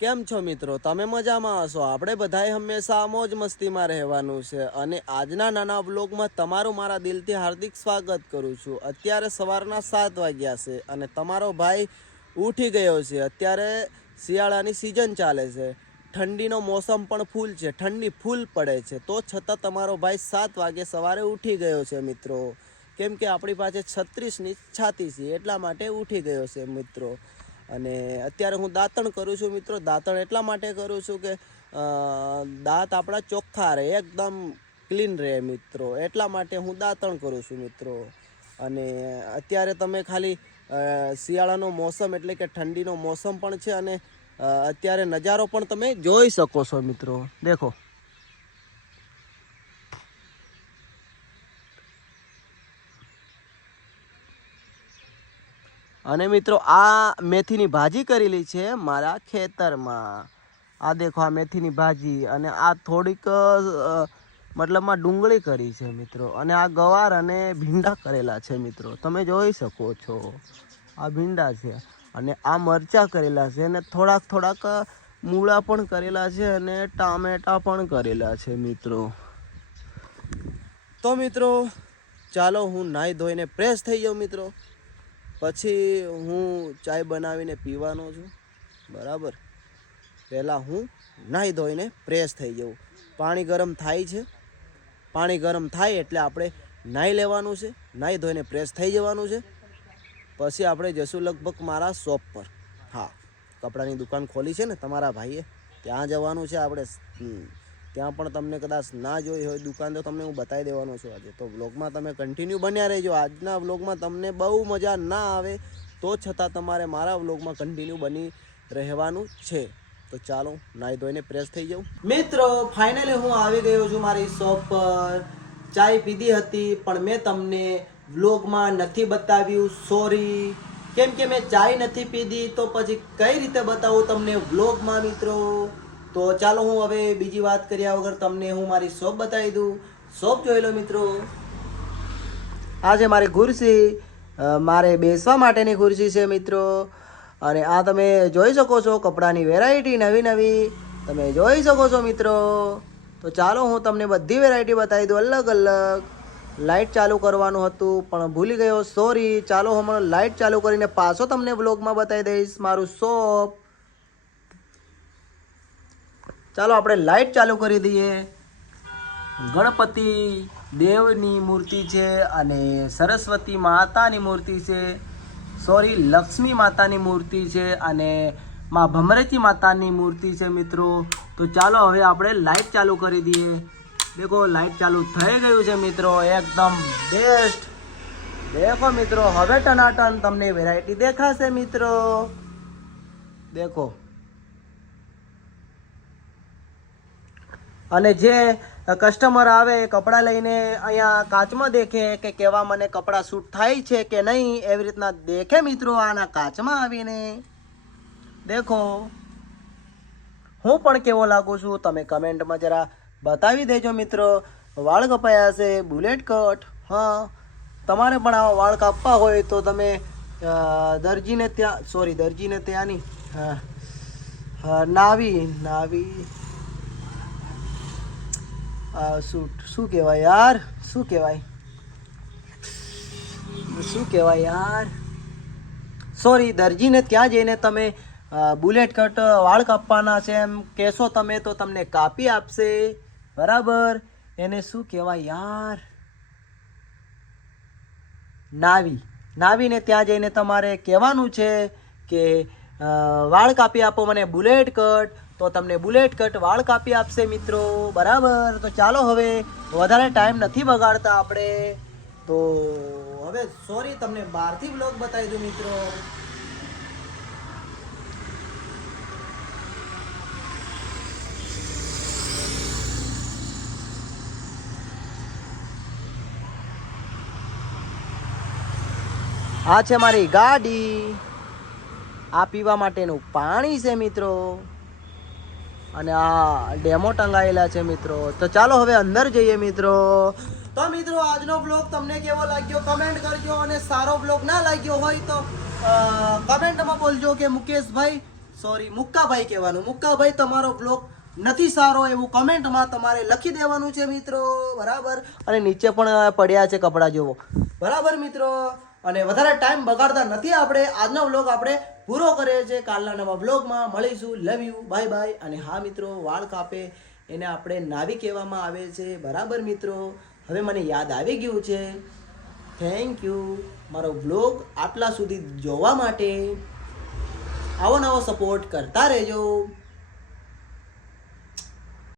કેમ છો મિત્રો? તમે મજામાં હશો? આપણે બધાએ હંમેશા મોજ મસ્તીમાં રહેવાનું છે અને આજના નાના વ્લોગમાં તમારું મારા દિલથી હાર્દિક સ્વાગત કરું છું. અત્યારે સવારના 7 વાગ્યા છે અને તમારો ભાઈ ઉઠી ગયો છે. અત્યારે શિયાળાની સિઝન ચાલે છે, ઠંડીનો મોસમ પણ ફૂલ છે, ઠંડી ફૂલ પડે છે, તો છતાં તમારો ભાઈ 7 વાગે સવારે ઉઠી ગયો છે મિત્રો. કેમ કે આપણી પાસે 36ની છાતી છે એટલા માટે ઉઠી ગયો છે મિત્રો. અને અત્યારે હું દાંતણ કરું છું મિત્રો. દાંતણ એટલા માટે કરું છું કે દાંત આપણા ચોખ્ખા રહે, એકદમ ક્લીન રહે મિત્રો. એટલા માટે હું દાંતણ કરું છું મિત્રો. અને અત્યારે તમે ખાલી શિયાળાનો મોસમ એટલે કે ઠંડીનો મોસમ પણ છે અને અત્યારે નજારો પણ તમે જોઈ શકો છો મિત્રો. દેખો, અને મિત્રો આ મેથીની ભાજી કરેલી છે મારા ખેતરમાં. આ દેખો, આ મેથીની ભાજી અને આ થોડીક મતલબમાં ડુંગળી કરી છે મિત્રો. અને આ ગવાર અને ભીંડા કરેલા છે મિત્રો, તમે જોઈ શકો છો. આ ભીંડા છે અને આ મરચાં કરેલા છે અને થોડાક મૂળા પણ કરેલા છે અને ટામેટા પણ કરેલા છે મિત્રો. તો મિત્રો ચાલો હું નાહી ધોઈને ફ્રેશ થઈ જાઉં મિત્રો. પછી હું ચાય બનાવીને પીવાનો છું, બરાબર. પહેલાં હું નાહી ધોઈને ફ્રેશ થઈ જાઉં. પાણી ગરમ થાય છે, પાણી ગરમ થાય એટલે આપણે નાહી લેવાનું છે, નાહી ધોઈને ફ્રેશ થઈ જવાનું છે. પછી આપણે જઈશું લગભગ મારા શોપ પર. હા, કપડાની દુકાન ખોલી છે ને તમારા ભાઈએ, ત્યાં જવાનું છે આપણે. ત્યાં પણ તમને કદાચ ના જોઈ હોય દુકાન તો તમને હું બતાવી દેવાનો છું આજે. તો વ્લોગમાં તમે કન્ટિન્યુ બન્યા રહેજો. આજના વ્લોગમાં તમને બહુ મજા ના આવે તો છતાં તમારે મારા વ્લોગમાં કન્ટિન્યુ બની રહેવાનું છે. તો ચાલો નાહી ધોઈને ફ્રેશ થઈ જાઉં મિત્રો. ફાઇનલી હું આવી ગયો છું મારી શોપ પર. ચાય પીધી હતી પણ મેં તમને વ્લોગમાં નથી બતાવ્યું, સોરી. કેમ કે મેં ચાય નથી પીધી તો પછી કઈ રીતે બતાવું તમને વ્લોગમાં મિત્રો. તો ચાલો હું હવે બીજી વાત કર્યા વગર તમને હું મારી શોપ બતાવી દઉં. શોપ જોઈ લો મિત્રો. આ છે મારી ખુરશી, મારે બેસવા માટેની ખુરશી છે મિત્રો. અને આ તમે જોઈ શકો છો કપડાની વેરાયટી નવી નવી તમે જોઈ શકો છો મિત્રો. તો ચાલો હું તમને બધી વેરાયટી બતાવી દઉં અલગ અલગ. લાઇટ ચાલુ કરવાનું હતું પણ ભૂલી ગયો, સોરી. ચાલો હમણાં લાઇટ ચાલુ કરીને પાછો તમને બ્લોગમાં બતાવી દઈશ મારું શોપ. ચાલો આપણે લાઇટ ચાલુ કરી દઈએ. ગણપતિ દેવની મૂર્તિ છે અને સરસ્વતી માતાની મૂર્તિ છે, સોરી લક્ષ્મી માતાની મૂર્તિ છે અને માં ભમરેતી માતાની મૂર્તિ છે મિત્રો. તો ચાલો હવે આપણે લાઇટ ચાલુ કરી દઈએ. દેખો લાઇટ ચાલુ થઈ ગયું છે મિત્રો, એકદમ બેસ્ટ. દેખો મિત્રો, હવે ટનાટન તમને વેરાયટી દેખાશે મિત્રો. દેખો, અને જે કસ્ટમર આવે કપડાં લઈને અહીંયા કાચમાં દેખે કે કેવા મને કપડાં સૂટ થાય છે કે નહીં, એવી રીતના દેખે મિત્રો આના કાચમાં આવીને. દેખો હું પણ કેવો લાગુ છું તમે કમેન્ટમાં જરા બતાવી દેજો મિત્રો. વાળ કપાયા છે બુલેટ કટ. હા, તમારે પણ આવા વાળ કાપવા હોય તો તમે દરજીને ત્યાં, સોરી દરજીને ત્યાં નહીં, નાવી શું કહેવાય યાર, શું કહેવાય યાર, સોરી દરજીને ત્યાં જઈને તમે બુલેટ કટ વાળ કાપવાના છે એમ કહેશો તમે તો તમને કાપી આપશે, બરાબર. એને શું કહેવાય યાર, નાવીને ત્યાં જઈને તમારે કહેવાનું છે કે વાળ કાપી આપો મને બુલેટ કટ, તો તમને બુલેટ કટ વાળ કાપી આપશે મિત્રો, બરાબર. તો ચાલો હવે વધારે ટાઈમ નથી બગાડતા આપણે. તો હવે સોરી તમને બહારથી વ્લોગ બતાવી દઉં મિત્રો. આ છે મારી ગાડી, આ પીવા માટેનું પાણી છે મિત્રો, અને આ ડેમો ટંગાયેલા છે મિત્રો. તો ચાલો હવે અંદર જઈએ મિત્રો. તો મિત્રો આજનો બ્લોગ તમને કેવો લાગ્યો કમેન્ટ કરજો, અને સારો બ્લોગ ના લાગ્યો હોય તો કમેન્ટમાં બોલજો કે મુકેશભાઈ સોરી મુક્કાભાઈ કહેવાનું. મુક્કાભાઈ તમારો બ્લોગ નથી સારો એવું કમેન્ટમાં તમારે લખી દેવાનું છે મિત્રો, બરાબર. અને નીચે પણ પડ્યા છે કપડાં જોવો, બરાબર મિત્રો. અને વધારે ટાઈમ બગાડતા નથી આપણે. આજનો વ્લોગ આપણે પૂરો કરીએ છીએ. કાલના નવા વ્લોગમાં મળીશું. Love you, bye bye. અને હા મિત્રો, વાળ કાપે એને આપણે નાવી કહેવામાં આવે છે, બરાબર મિત્રો. હવે મને યાદ આવી ગયું છે. થેન્ક યુ મારો વ્લોગ આટલા સુધી જોવા માટે. આવો નવો સપોર્ટ કરતા રહેજો.